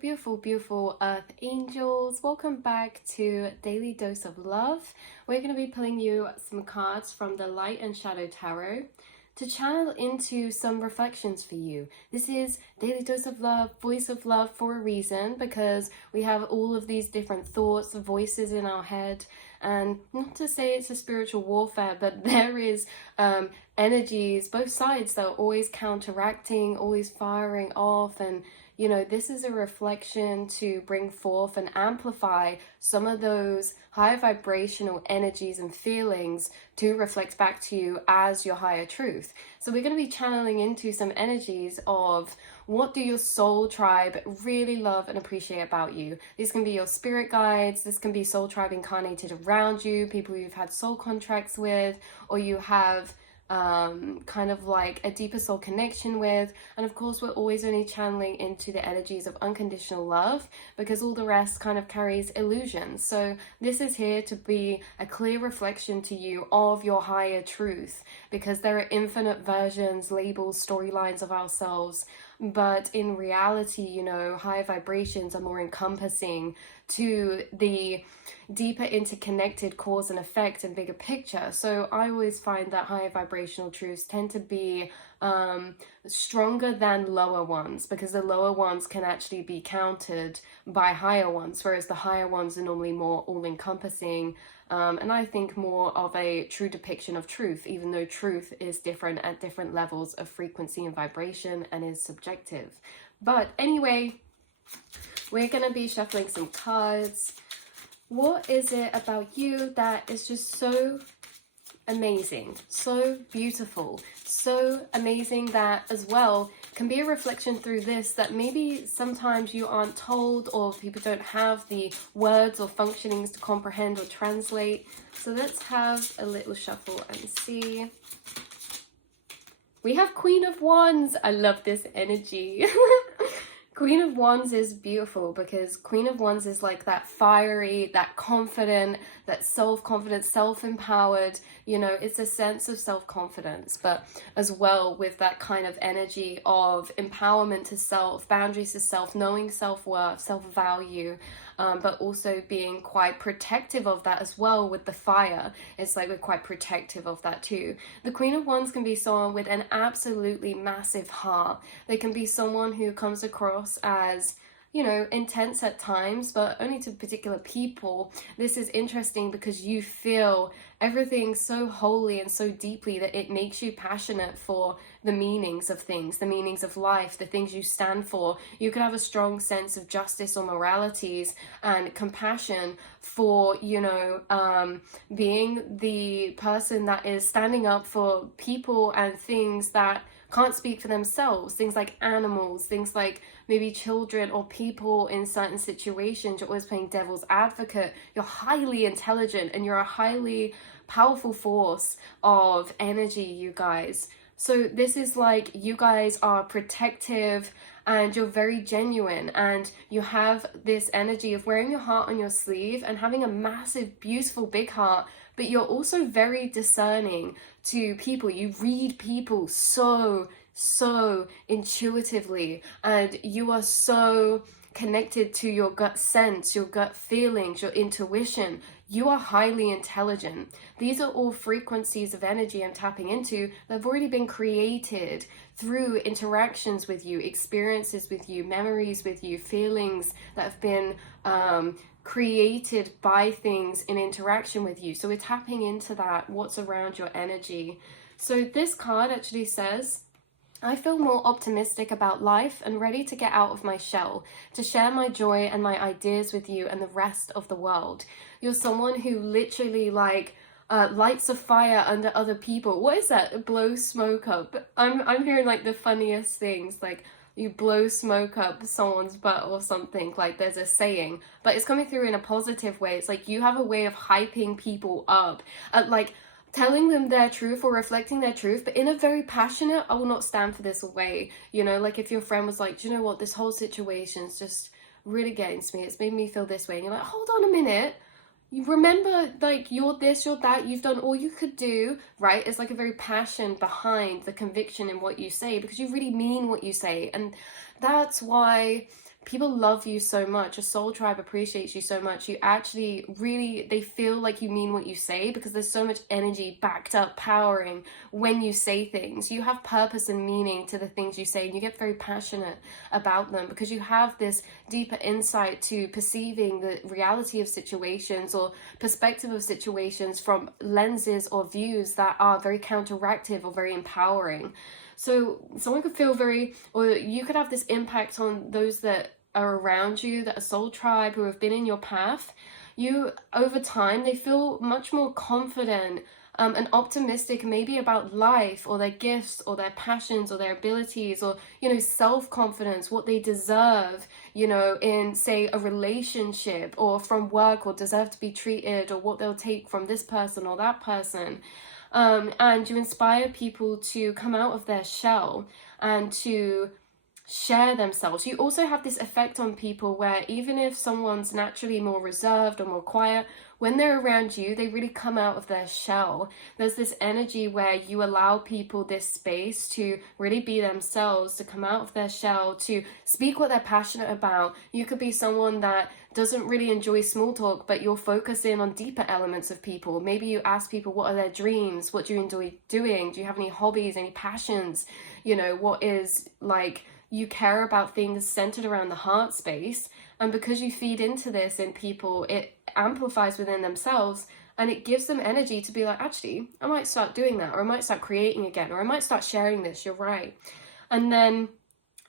beautiful, beautiful Earth Angels. Welcome back to Daily Dose of Love. We're going to be pulling you some cards from the Light and Shadow Tarot to channel into some reflections for you. This is Daily Dose of Love, Voice of Love for a reason, because we have all of these different thoughts, voices in our head. And not to say it's a spiritual warfare, but there is energies, both sides, that are always counteracting, always firing off. And you know, this is a reflection to bring forth and amplify some of those high vibrational energies and feelings to reflect back to you as your higher truth. So we're going to be channeling into some energies of what do your soul tribe really love and appreciate about you. These can be your spirit guides, this can be soul tribe incarnated around you, people you've had soul contracts with, or you have kind of like a deeper soul connection with. And of course, we're always only channeling into the energies of unconditional love, because all the rest kind of carries illusions. So this is here to be a clear reflection to you of your higher truth, because there are infinite versions, labels, storylines of ourselves. But in reality, you know, higher vibrations are more encompassing to the deeper interconnected cause and effect and bigger picture. So I always find that higher vibrational truths tend to be stronger than lower ones, because the lower ones can actually be countered by higher ones, whereas the higher ones are normally more all-encompassing, and I think more of a true depiction of truth, even though truth is different at different levels of frequency and vibration and is subjective. But anyway, we're going to be shuffling some cards. What is it about you that is just so amazing, so beautiful, so amazing that as well can be a reflection through this that maybe sometimes you aren't told, or people don't have the words or functionings to comprehend or translate? So let's have a little shuffle and see. We have Queen of Wands. I love this energy. Queen of Wands is beautiful, because Queen of Wands is like that fiery, that confident, that self-confident, self-empowered, you know, it's a sense of self-confidence, but as well with that kind of energy of empowerment to self, boundaries to self, knowing self-worth, self-value, but also being quite protective of that as well with the fire. It's like we're quite protective of that too. The Queen of Wands can be someone with an absolutely massive heart. They can be someone who comes across as, you know, intense at times, but only to particular people. This is interesting because you feel everything so wholly and so deeply that it makes you passionate for the meanings of things, the meanings of life, the things you stand for. You can have a strong sense of justice or moralities and compassion for, you know, being the person that is standing up for people and things that can't speak for themselves, things like animals, things like maybe children or people in certain situations. You're always playing devil's advocate. You're highly intelligent and you're a highly powerful force of energy, you guys. So this is like you guys are protective and you're very genuine, and you have this energy of wearing your heart on your sleeve and having a massive, beautiful, big heart, but you're also very discerning to people. You read people so intuitively, and you are so connected to your gut sense, your gut feelings, your intuition. You are highly intelligent. These are all frequencies of energy I'm tapping into that have already been created through interactions with you, experiences with you, memories with you, feelings that have been created by things in interaction with you. So we're tapping into that, what's around your energy. So this card actually says, I feel more optimistic about life and ready to get out of my shell, to share my joy and my ideas with you and the rest of the world. You're someone who literally like lights a fire under other people. What is that? Blow smoke up. I'm hearing like the funniest things, like you blow smoke up someone's butt or something. Like there's a saying, but it's coming through in a positive way. It's like you have a way of hyping people up, like telling them their truth or reflecting their truth, but in a very passionate, I will not stand for this way. You know, like if your friend was like, do you know what, this whole situation's just really getting to me, it's made me feel this way, and you're like, hold on a minute, you remember, like, you're this, you're that, you've done all you could do, right? It's like a very passion behind the conviction in what you say, because you really mean what you say. And that's why people love you so much, a soul tribe appreciates you so much, you actually really, they feel like you mean what you say, because there's so much energy backed up, powering when you say things. You have purpose and meaning to the things you say, and you get very passionate about them because you have this deeper insight to perceiving the reality of situations or perspective of situations from lenses or views that are very counteractive or very empowering. So someone could feel very, or you could have this impact on those that are around you, that are soul tribe, who have been in your path. You, over time, they feel much more confident and optimistic, maybe about life or their gifts or their passions or their abilities, or, you know, self-confidence, what they deserve, you know, in, say, a relationship or from work, or deserve to be treated, or what they'll take from this person or that person. And you inspire people to come out of their shell and to share themselves. You also have this effect on people where even if someone's naturally more reserved or more quiet, when they're around you, they really come out of their shell. There's this energy where you allow people this space to really be themselves, to come out of their shell, to speak what they're passionate about. You could be someone that doesn't really enjoy small talk, but you're focusing on deeper elements of people. Maybe you ask people, what are their dreams? What do you enjoy doing? Do you have any hobbies, any passions? You know, what is, like, you care about things centered around the heart space. And because you feed into this in people, it amplifies within themselves, and it gives them energy to be like, actually, I might start doing that, or I might start creating again, or I might start sharing this. You're right. And then,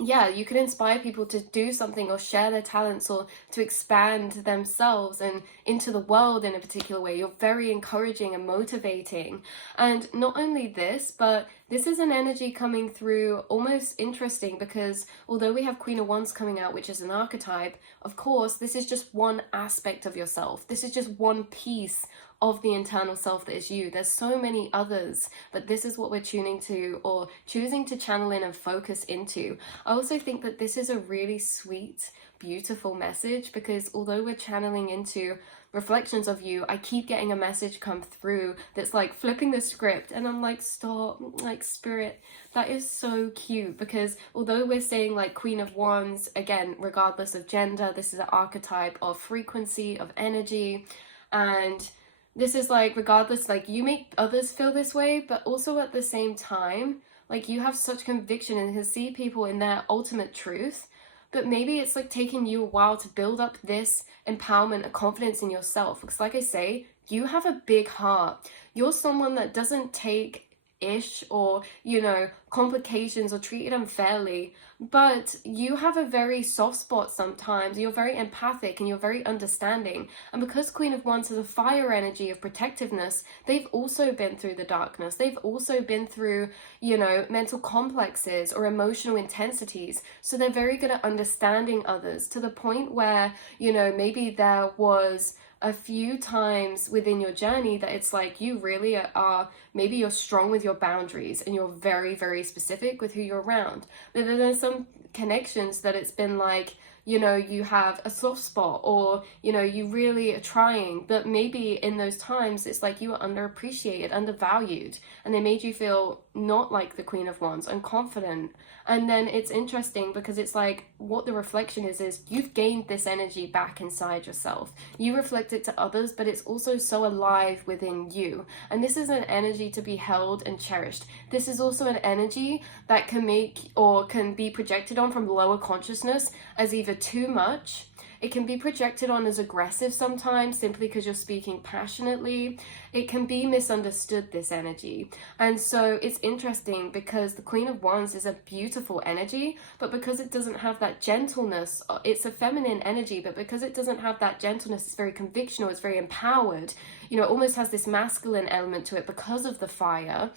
yeah, you can inspire people to do something or share their talents or to expand themselves and into the world in a particular way. You're very encouraging and motivating. And not only this, but this is an energy coming through almost interesting, because although we have Queen of Wands coming out, which is an archetype, of course, this is just one aspect of yourself. This is just one piece of the internal self that is you. There's so many others, but this is what we're tuning to or choosing to channel in and focus into. I also think that this is a really sweet, beautiful message, because although we're channeling into reflections of you, I keep getting a message come through that's like flipping the script, and I'm like, stop, like, spirit, that is so cute. Because although we're saying like Queen of Wands, again, regardless of gender, this is an archetype of frequency, of energy, and this is like, regardless, like, you make others feel this way, but also at the same time, like, you have such conviction and can see people in their ultimate truth. But maybe it's like taking you a while to build up this empowerment and confidence in yourself. Because like I say, you have a big heart. You're someone that doesn't take ish or, you know, complications or treat it unfairly, but you have a very soft spot sometimes. You're very empathic and you're very understanding. And because Queen of Wands has a fire energy of protectiveness, they've also been through the darkness. They've also been through, you know, mental complexes or emotional intensities. So they're very good at understanding others, to the point where, you know, maybe there was a few times within your journey that it's like you really are, maybe you're strong with your boundaries and you're very, very specific with who you're around. But then there's some connections that it's been like, you know, you have a soft spot, or, you know, you really are trying, but maybe in those times it's like you were underappreciated, undervalued, and they made you feel not like the Queen of Wands, unconfident. And then it's interesting because it's like what the reflection is you've gained this energy back inside yourself. You reflect it to others, but it's also so alive within you. And this is an energy to be held and cherished. This is also an energy that can make or can be projected on from lower consciousness as either too much. It can be projected on as aggressive sometimes, simply because you're speaking passionately. It can be misunderstood, this energy. And so it's interesting because the Queen of Wands is a beautiful energy, but because it doesn't have that gentleness, it's a feminine energy, but because it doesn't have that gentleness, it's very convictional, it's very empowered, you know, it almost has this masculine element to it because of the fire,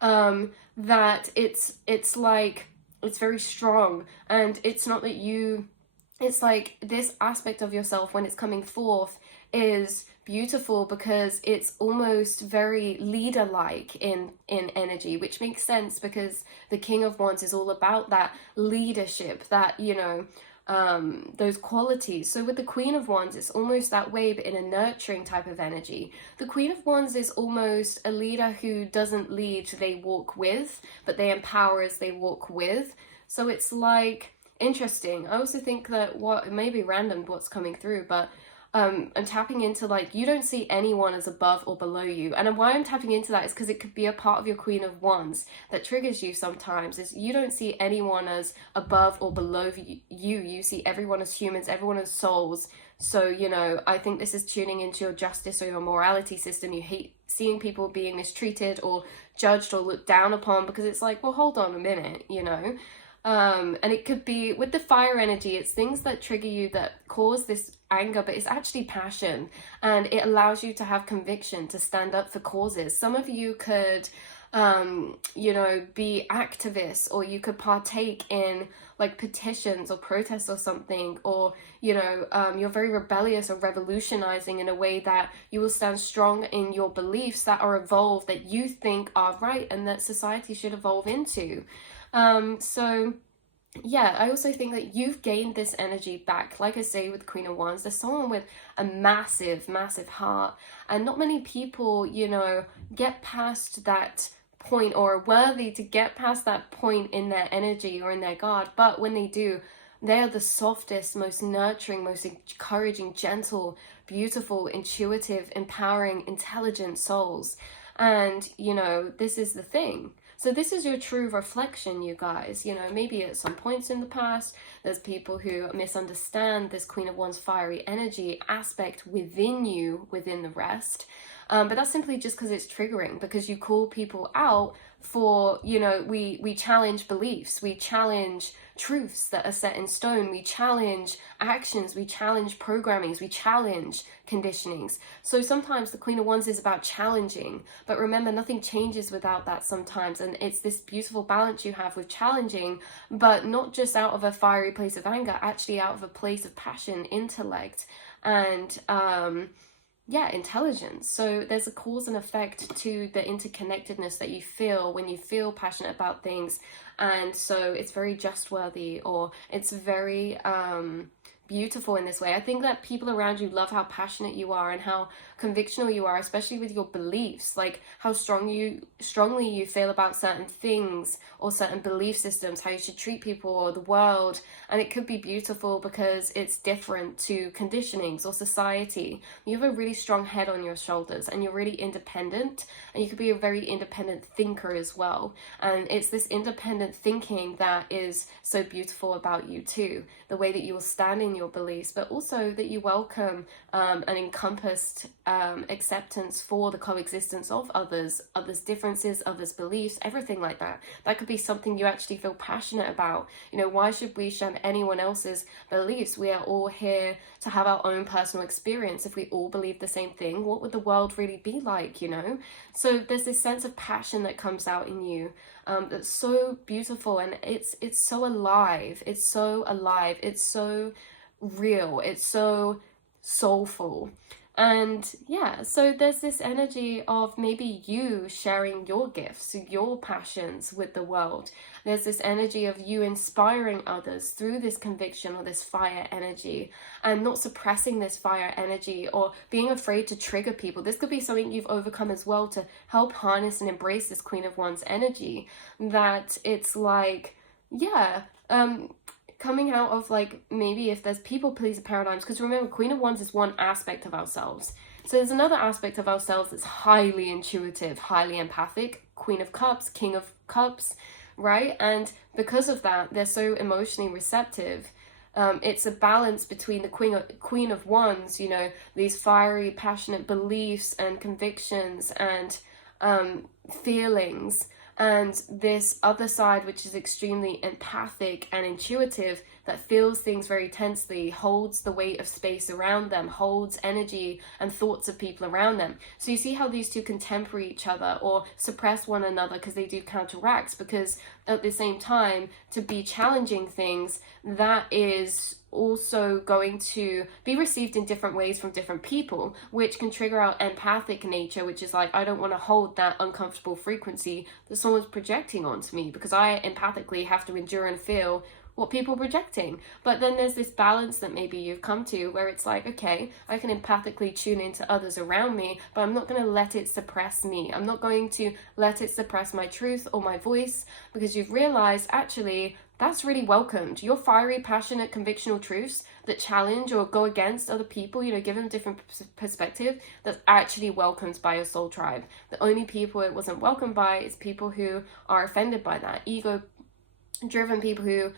that it's like, it's very strong. And it's not that you, it's like this aspect of yourself when it's coming forth is beautiful because it's almost very leader-like in energy, which makes sense because the King of Wands is all about that leadership, that, you know, those qualities. So with the Queen of Wands, it's almost that way, but in a nurturing type of energy. The Queen of Wands is almost a leader who doesn't lead, they walk with, but they empower as they walk with. So it's like, interesting. I also think that it may be random what's coming through, but I'm tapping into like you don't see anyone as above or below you. And why I'm tapping into that is because it could be a part of your Queen of Wands that triggers you sometimes, is you don't see anyone as above or below you. You see everyone as humans, everyone as souls. So, you know, I think this is tuning into your justice or your morality system. You hate seeing people being mistreated or judged or looked down upon, because it's like, well, hold on a minute, you know. And it could be with the fire energy, it's things that trigger you that cause this anger, but it's actually passion, and it allows you to have conviction, to stand up for causes. Some of you could you know, be activists, or you could partake in like petitions or protests or something, or you know, you're very rebellious or revolutionizing in a way that you will stand strong in your beliefs that are evolved, that you think are right and that society should evolve into. So yeah, I also think that you've gained this energy back. Like I say with Queen of Wands, there's someone with a massive, massive heart, and not many people, you know, get past that point or are worthy to get past that point in their energy or in their guard. But when they do, they are the softest, most nurturing, most encouraging, gentle, beautiful, intuitive, empowering, intelligent souls. And, you know, this is the thing. So this is your true reflection, you guys. You know, maybe at some points in the past, there's people who misunderstand this Queen of Wands fiery energy aspect within you, within the rest. But that's simply just because it's triggering, because you call people out for, you know, we challenge beliefs, we challenge truths that are set in stone, we challenge actions, we challenge programmings, we challenge conditionings. So sometimes the Queen of Wands is about challenging, but remember, nothing changes without that sometimes. And it's this beautiful balance you have with challenging, but not just out of a fiery place of anger, actually out of a place of passion, intellect, and yeah, intelligence. So there's a cause and effect to the interconnectedness that you feel when you feel passionate about things. And so it's very justworthy, or it's very beautiful in this way. I think that people around you love how passionate you are and how convictional you are, especially with your beliefs, like how strongly you feel about certain things or certain belief systems, how you should treat people or the world. And it could be beautiful because it's different to conditionings or society. You have a really strong head on your shoulders, and you're really independent, and you could be a very independent thinker as well. And it's this independent thinking that is so beautiful about you too, the way that you will stand in your beliefs, but also that you welcome an encompassed acceptance for the coexistence of others differences, others beliefs, everything like that. That could be something you actually feel passionate about. You know, why should we shun anyone else's beliefs? We are all here to have our own personal experience. If we all believe the same thing, what would the world really be like, you know? So there's this sense of passion that comes out in you, that's so beautiful, and it's so alive. It's so alive. It's so real. It's so soulful. And yeah, so there's this energy of maybe you sharing your gifts, your passions with the world. There's this energy of you inspiring others through this conviction or this fire energy, and not suppressing this fire energy or being afraid to trigger people. This could be something you've overcome as well, to help harness and embrace this Queen of Wands energy. That it's like, yeah, coming out of like, maybe if there's people pleaser paradigms, because remember, Queen of Wands is one aspect of ourselves. So there's another aspect of ourselves that's highly intuitive, highly empathic, Queen of Cups, King of Cups, right? And because of that, they're so emotionally receptive. It's a balance between the Queen of Wands, you know, these fiery, passionate beliefs and convictions and feelings, and this other side, which is extremely empathic and intuitive, that feels things very tensely, holds the weight of space around them, holds energy and thoughts of people around them. So you see how these two contemporary each other or suppress one another, because they do counteract, because at the same time, to be challenging things, that is also going to be received in different ways from different people, which can trigger our empathic nature, which is like, I don't want to hold that uncomfortable frequency that someone's projecting onto me, because I empathically have to endure and feel what people are projecting. But then there's this balance that maybe you've come to where it's like, okay, I can empathically tune into others around me, but I'm not going to let it suppress me. I'm not going to let it suppress my truth or my voice, because you've realized actually that's really welcomed. Your fiery, passionate, convictional truths that challenge or go against other people, you know, give them a different perspective, that's actually welcomed by your soul tribe. The only people it wasn't welcomed by is people who are offended by that. Ego driven people who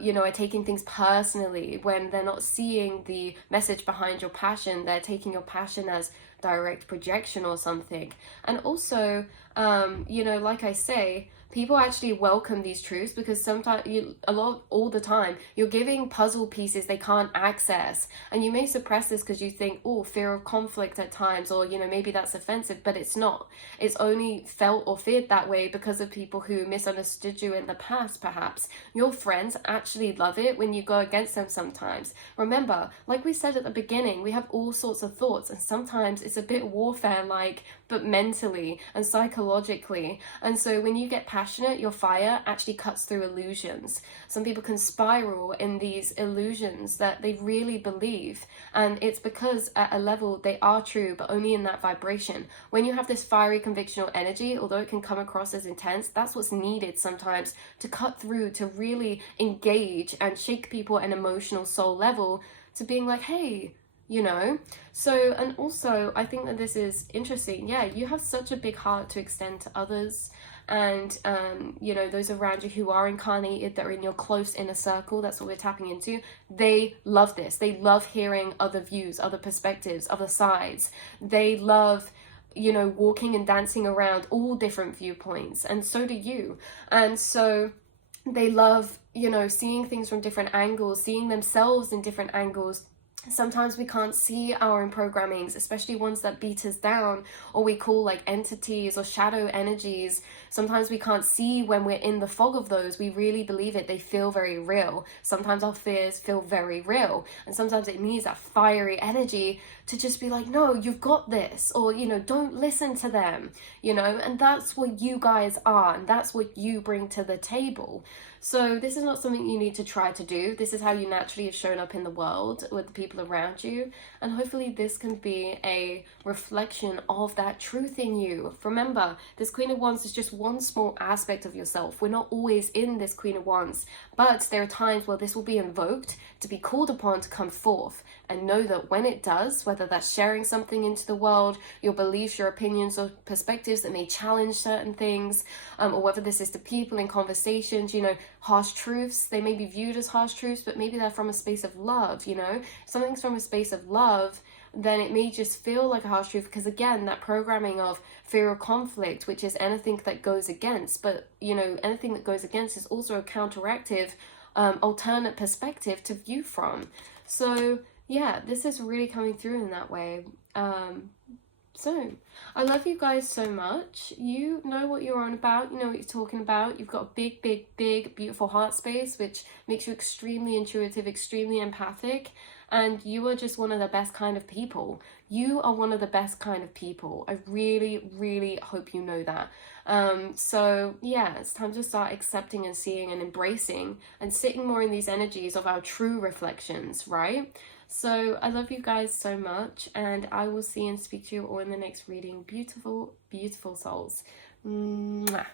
you know, are taking things personally when they're not seeing the message behind your passion. They're taking your passion as direct projection or something. And also you know, like I say, people actually welcome these truths because sometimes all the time you're giving puzzle pieces they can't access, and you may suppress this because you think, oh, fear of conflict at times, or you know, maybe that's offensive, but it's not. It's only felt or feared that way because of people who misunderstood you in the past. Perhaps your friends actually love it when you go against them sometimes. Remember, like we said at the beginning, we have all sorts of thoughts, and sometimes it's a bit warfare like, but mentally and psychologically. And so when you get passionate, your fire actually cuts through illusions. Some people can spiral in these illusions that they really believe, and it's because at a level they are true, but only in that vibration. When you have this fiery convictional energy, although it can come across as intense, that's what's needed sometimes to cut through, to really engage and shake people at an emotional soul level to being like, hey, you know. So, and also I think that this is interesting. Yeah, you have such a big heart to extend to others, and you know, those around you who are incarnated, that are in your close inner circle, that's what we're tapping into, they love this. They love hearing other views, other perspectives, other sides. They love, you know, walking and dancing around all different viewpoints, and so do you. And so they love, you know, seeing things from different angles, seeing themselves in different angles. Sometimes we can't see our own programmings, especially ones that beat us down, or we call like entities or shadow energies. Sometimes we can't see when we're in the fog of those. We really believe it. They feel very real. Sometimes our fears feel very real. And sometimes it needs that fiery energy to just be like, no, you've got this, or, you know, don't listen to them, you know. And that's what you guys are, and that's what you bring to the table. So this is not something you need to try to do. This is how you naturally have shown up in the world with the people around you. And hopefully this can be a reflection of that truth in you. Remember, this Queen of Wands is just one small aspect of yourself. We're not always in this Queen of Wands, but there are times where this will be invoked to be called upon to come forth. And know that when it does, whether that's sharing something into the world, your beliefs, your opinions, or perspectives that may challenge certain things, or whether this is to people in conversations, you know, harsh truths, they may be viewed as harsh truths, but maybe they're from a space of love, you know. If something's from a space of love, then it may just feel like a harsh truth, because again, that programming of fear or conflict, which is anything that goes against, but you know, anything that goes against is also a counteractive, alternate perspective to view from. So yeah, this is really coming through in that way. So I love you guys so much. You know what you're on about, you know what you're talking about. You've got a big, big, big, beautiful heart space, which makes you extremely intuitive, extremely empathic, and you are just one of the best kind of people. You are one of the best kind of people. I really, really hope you know that. So yeah, it's time to start accepting and seeing and embracing and sitting more in these energies of our true reflections, right? So I love you guys so much, and I will see and speak to you all in the next reading. Beautiful, beautiful souls. Mwah.